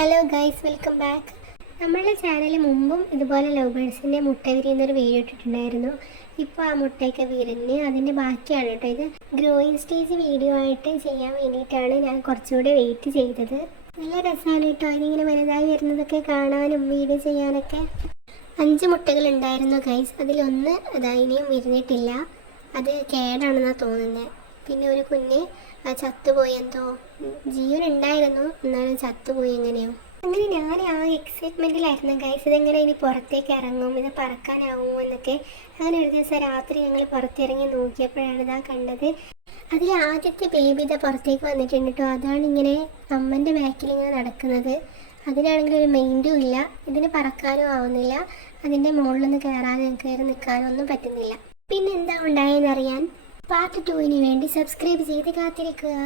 Hello guys, welcome back. നമ്മളുടെ ചാനലിൽ മുമ്പും ഇതുപോലെ ലവ് ബേഡ്സിൻ്റെ മുട്ട വിരിയുന്നൊരു വീഡിയോ ഇട്ടിട്ടുണ്ടായിരുന്നു. ഇപ്പോൾ ആ മുട്ടയൊക്കെ വിരിഞ്ഞ് അതിൻ്റെ ബാക്കിയാണ് കേട്ടോ. ഇത് ഗ്രോയിങ് സ്റ്റേജ് വീഡിയോ ആയിട്ട് ചെയ്യാൻ വേണ്ടിയിട്ടാണ് ഞാൻ കുറച്ചുകൂടി വെയിറ്റ് ചെയ്തത്. നല്ല രസമാണ് കേട്ടോ ഇതിങ്ങനെ വലുതായി വരുന്നതൊക്കെ കാണാനും വീഡിയോ ചെയ്യാനൊക്കെ. 5 മുട്ടകൾ ഉണ്ടായിരുന്നു ഗൈസ്. അതിലൊന്ന് ഇനിയും വിരിഞ്ഞിട്ടില്ല, അത് കേടാണെന്നാണ് തോന്നുന്നത്. പിന്നെ ഒരു കുഞ്ഞ് ചത്തുപോയി, എന്തോ ജീവനുണ്ടായിരുന്നു എന്നാലും ചത്തുപോയി എങ്ങനെയോ. അങ്ങനെ ഞാൻ ആ എക്സൈറ്റ്മെൻറ്റിലായിരുന്നു ഗൈസ്. ഇതെങ്ങനെ ഇനി പുറത്തേക്ക് ഇറങ്ങും, ഇത് പറക്കാനാവുമോ എന്നൊക്കെ. അങ്ങനെ ഒരു ദിവസം രാത്രി ഞങ്ങൾ പുറത്തിറങ്ങി നോക്കിയപ്പോഴാണ് ഇതാ കണ്ടത്. അതിൽ ആദ്യത്തെ ബേബി ഇതാ പുറത്തേക്ക് വന്നിട്ടുണ്ട് കേട്ടോ. അതാണ് ഇങ്ങനെ അമ്മൻ്റെ ബാക്കിൽ ഇങ്ങനെ നടക്കുന്നത്. അതിനാണെങ്കിൽ ഒരു മൈൻഡും ഇല്ല, ഇതിന് പറക്കാനും ആവുന്നില്ല, അതിൻ്റെ മുകളിലൊന്ന് കയറി നിൽക്കാനോ ഒന്നും പറ്റുന്നില്ല. പിന്നെ എന്താ ഉണ്ടായെന്നറിയാൻ പാർട്ട് 2 വേണ്ടി സബ്സ്ക്രൈബ് ചെയ്ത് കാത്തിരിക്കുക.